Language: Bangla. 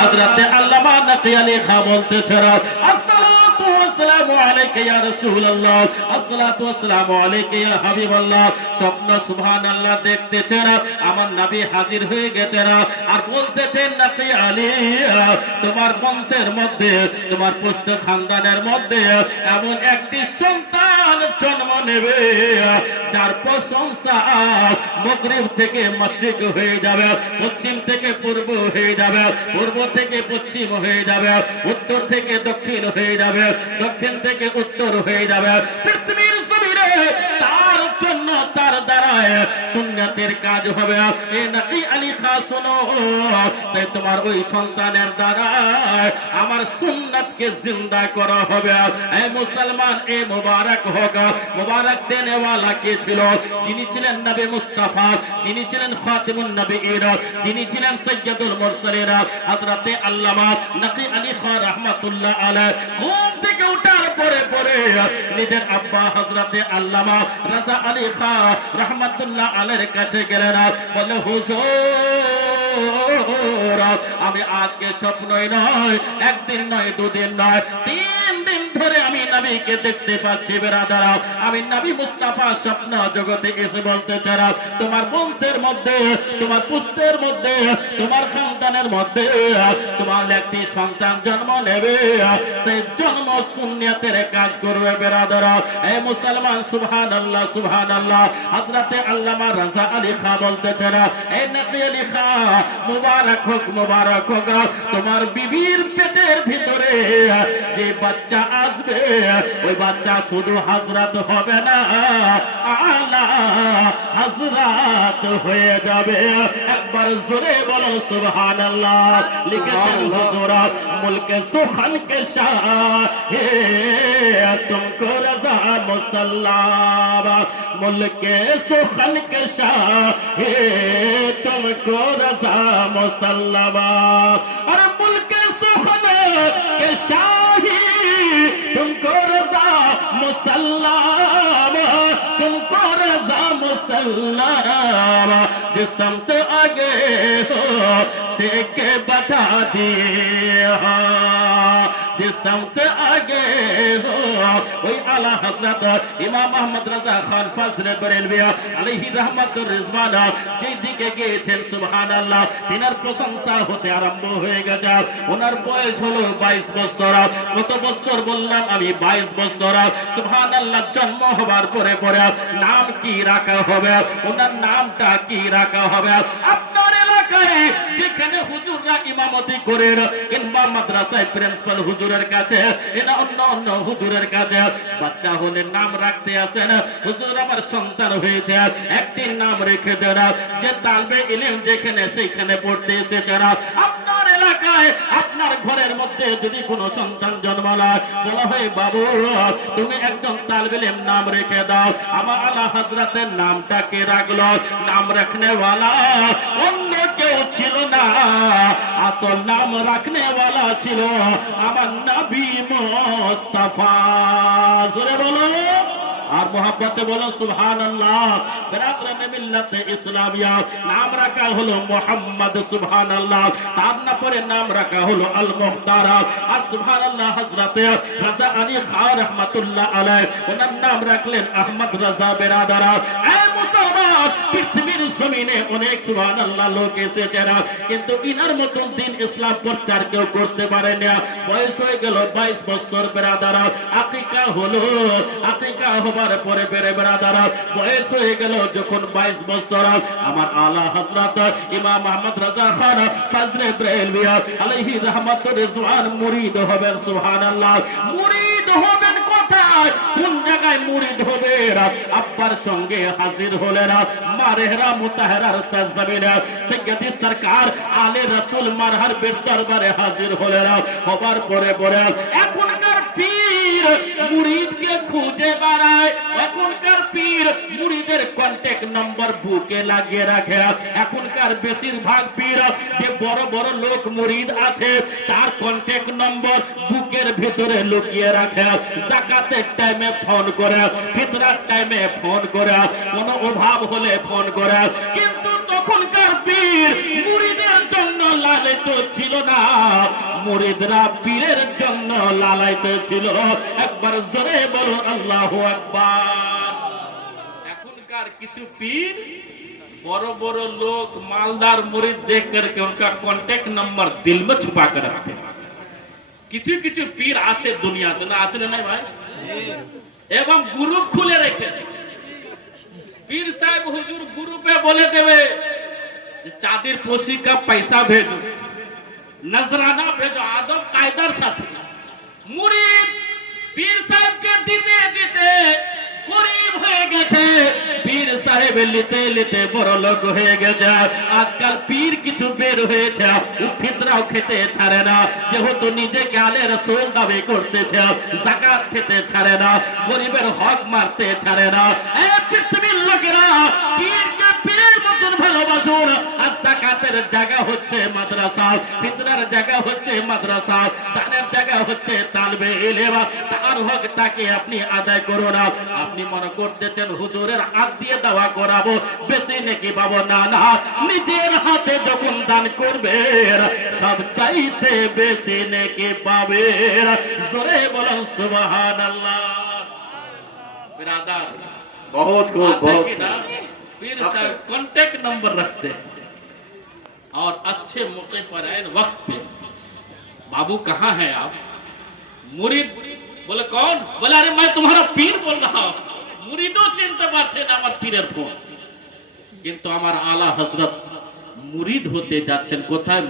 হযরতে আল্লামা নকী আলী খাঁ বলতেছেন, আসসালাতু ওয়াসসালামু আলাইকা ইয়া রাসূলুল্লাহ, আসসালাতু ওয়াসসালামু আলাইকা ইয়া হাবিবাল্লাহ। স্বপ্ন সুবহানাল্লাহ দেখতেছেন, আমার নবী হাজির হয়ে গেছেন আর বলতেছেন, নকী আলী, তোমার বংশের মধ্যে, তোমার পুষ্ট খানদানের মধ্যে এমন একটি সন্তান জন্ম নেবে যার প্রশংসা মাগরিব থেকে মাশরিক হয়ে যাবে, পশ্চিম থেকে পূর্ব হয়ে যাবে, পূর্ব থেকে পশ্চিম হয়ে যাবে, উত্তর থেকে দক্ষিণ হয়ে যাবে, দক্ষিণ থেকে উত্তর হয়ে যাবে। পৃথিবীর জমিনে তার জন্য, তার দ্বারায় সুন্নাতের কাজ হবে। এ নকী আলী খাঁ শোনো, তাই তোমার ওই সন্তানের দ্বারা আমার সুন্নাতকে জিন্দা করা হবে। এ মুসলমান, এ মুবারক হোক। মুবারক দেনে ওয়ালা কে ছিল? যিনি ছিলেন নবী মুস্তাফা, যিনি ছিলেন খাতিমুন নবীয়্যিন, যিনি ছিলেন সাইয়্যিদুল মুরসালিন, হযরতে আল্লামা নকী আলী খাঁ রাহমাতুল্লাহ আলাইহি। ঘুম থেকে ওঠার পরে পরে নিজের আব্বা হযরতে আল্লামা রাজা আলী খাঁ রাহমাতুল্লাহ আলাইহির কাছে গেলেন, বললেন, হুজুর, আমি আজকে স্বপ্নই নয়, একদিন নয়, দুদিন নয়, 3 দিন ধরে আমি নবীকে দেখতে পাচ্ছি। বেরাদারা, আমি নবী মুস্তাফা স্বপ্ন জগতে এসে বলতেছে, তোমার বংশের মধ্যে, তোমার পুষ্টের মধ্যে, তোমার খানদানের মধ্যে সুবহান একটি সন্তান জন্ম নেবে, সেই জন্ম সুন্নাতের কাজ করবে। বেরাদারা, এই মুসলমান, সুবহানাল্লাহ, সুবহানাল্লাহ। হযরতে আল্লামা রাজা আলী খাঁ বলতেছেন, এই নকী আলী খাঁ, মুবারক হোক, মুবারক হোক। তোমার বিবির পেটের ভিতরে যে বাচ্চা আসবে, ওই বাচ্চা শুধু হযরত হবে না, আলা হযরত হয়ে যাবে। একবার জোরে বলো সুবহানাল্লাহ। লিখেছেন হুজুর, মুলকে সুখান কে শাহ হে তুমকো রাজা মুসাল্লাম, মুলকে সুখান কে শাহ হে তুমকো রাজা মুসাল্লাম। अरे मुल्क सुखन के शाही तुमको रजा मुसल्लम, तुमको रजा मुसल्लम। जिस समत आगे हो से के बता दिया, जिस समत आगे हो। ওই আলা হযরত ইমাম আহমদ রাজা খান ফাজলে বরেলভী আলাইহি রাহমাতুর রিজওয়ান যেই দিকে গিয়েছেন, সুবহানাল্লাহ, তিনার প্রশংসা হতে আরম্ভ হয়ে গেছে। ওনার বয়স হলো 22 বছর। কত বছর বললাম আমি? 22 বছর। সুবহানাল্লাহ। জন্ম হবার পরে পরে নাম কি রাখা হবে? ওনার নামটা কি রাখা হবে? আপনার এলাকায় যেখানে হুজুররা ইমামতি করেন, কিংবা মাদ্রাসায় প্রিন্সিপাল হুজুরের কাছে, এনা অন্য অন্য হুজুরের কাছে বাচ্চা হলে নাম রাখতে আসেন, হুজুর আমার সন্তান হয়েছে, একটি নাম রেখে দেন। যে তালবে ইলম যেখানে সেইখানে পড়তে এসেছে, আপনার এলাকায়, আপনার ঘরের মধ্যে যদি কোনো সন্তান জন্ম নেয়, বলা হয়, বাবু তুমি একজন তালবে ইলম নাম রেখে দাও। আমার আলা হযরতের নামটা কে রাখলো? নাম রাখনে ওয়ালা অন্য কেউ ছিল না, আসল নাম রাখনে ওয়ালা ছিল আমার নবী মুস্তাফা। জোরে বলো আর মোহাব্বতে বলো সুবহানাল্লাহ। বেরাদরানে মিল্লাতে ইসলামিয়া নাম রাখা হলো মুহাম্মদ, সুবহানাল্লাহ। তার না পরে নাম রাখা হলো আল মুখতার। আর সুবহানাল্লাহ, হযরতে রাজা আলী খাঁ রাহমাতুল্লাহ আলাইহি ওনার নাম রাখলেন আহমদ রাজা। বেরাদারা, এই মুসলমান, পৃথিবীর জমিনে অনেক সুবহানাল্লাহ লোক এসেছে, কিন্তু ইনার মতন দিন ইসলাম প্রচার কেউ করতে পারে না। বয়স হয়ে গেল 22 বছর। বেরাদারা, আকিকা হলো, আকিকা হবার পরে বেরাদারা বয়স হয়ে গেল যখন 22 বছর, আমার আলা হযরত ইমাম আহমদ রাজা খান ফাজলে বরেলভী আলাইহি রাহমাতুর রিজওয়ান মুরিদ হবেন। সুবহানাল্লাহ। মুরিদ হবেন কোথায়? কোন জায়গায় মুরিদ হবেন? আব্বার সঙ্গে হাজির হলেন মারেহরা মুতাহহারার সরজমিনে, সৈয়দি সরকার আলে রাসূল মারহার বের দরবারে হাজির হলেন। হবার পরে পরে এখনকার পীর মুরিদকে খুঁজে বেড়ায়, এখনকার পীর মুরিদের কন্টাক্ট নম্বর বুকে লাগিয়ে রাখে। এখনকার বেশিরভাগ পীর, যে বড় বড় লোক মুরিদ আছে, তার কন্টাক্ট নম্বর বুকের ভিতরে লুকিয়ে রাখে। যাকাতের টাইমে ফোন করে, ফিতরার টাইমে ফোন করে, কোনো অভাব হলে ফোন করে। কিন্তু তখনকার পীর মুরিদের জন্য লালায়িত ছিল না, মুরিদরা পীরের জন্য লালায়িত ছিল। একবার জোরে বলুন আল্লাহু আকবার। এখনকার কিছু পীর बड़ो बड़ो लोग मालदार मुरीद देख करके उनका कांटेक्ट नंबर दिल में छुपा कर रखते हैं। किसी किसी पीर आछे दुनिया तो ना आछे नहीं भाई, एवं ग्रुप खुले रखे पीर साहब हुजूर ग्रुप पे बोले देवे चादर पोसी का पैसा भेजो, नजराना भेजो, आदब कायदार साथी मुरीद पीर साहब के दीते दीते गरीब হয়ে গেছে, পীর সাহেব লিতে লিতে বড় লোক হয়ে গেছে। আজকাল পীর কিছু বের হয়েছে, উঠিতরাও খেতে ছাড়ে না, যেহেতু নিজেকে আলে রাসূল দাবি করতেছে, যাকাত খেতে ছাড়ে না, গরিবের হক মারতে ছাড়ে না। এই পৃথিবীর লোকেরা পীরকে পীরের মতন ভালোবাসুন। আর যাকাতের জায়গা হচ্ছে মাদ্রাসা, ফিতরার জায়গা হচ্ছে মাদ্রাসা, দানের জায়গা হচ্ছে তালবে ইলম। তার হকটাকে আপনি আদায় করুন। আপনি মনে করতেছেন হুজুরের হাত দিয়ে দাওয়া করাবো বেশি নাকি পাবো? না না, নিজের হাতে যখন দান করবেন সব চাইতে বেশি নাকি পাবেন। জোরে বলুন সুবহানাল্লাহ। बिरादर बहुत खूब, बहुत पीर साहब कांटेक्ट नंबर रखते हैं और अच्छे मौके पर आए वक्त पे, बाबू कहाँ है आप? मुरीद बोले कौन? बोला अरे मैं तुम्हारा पीर बोल रहा हूँ। मुरीदों चिंता पारছে না আমার পীরের ফোন, কিন্তু আমার আলা হযরত মুরিদ হতে যাচ্ছেন কোথায়?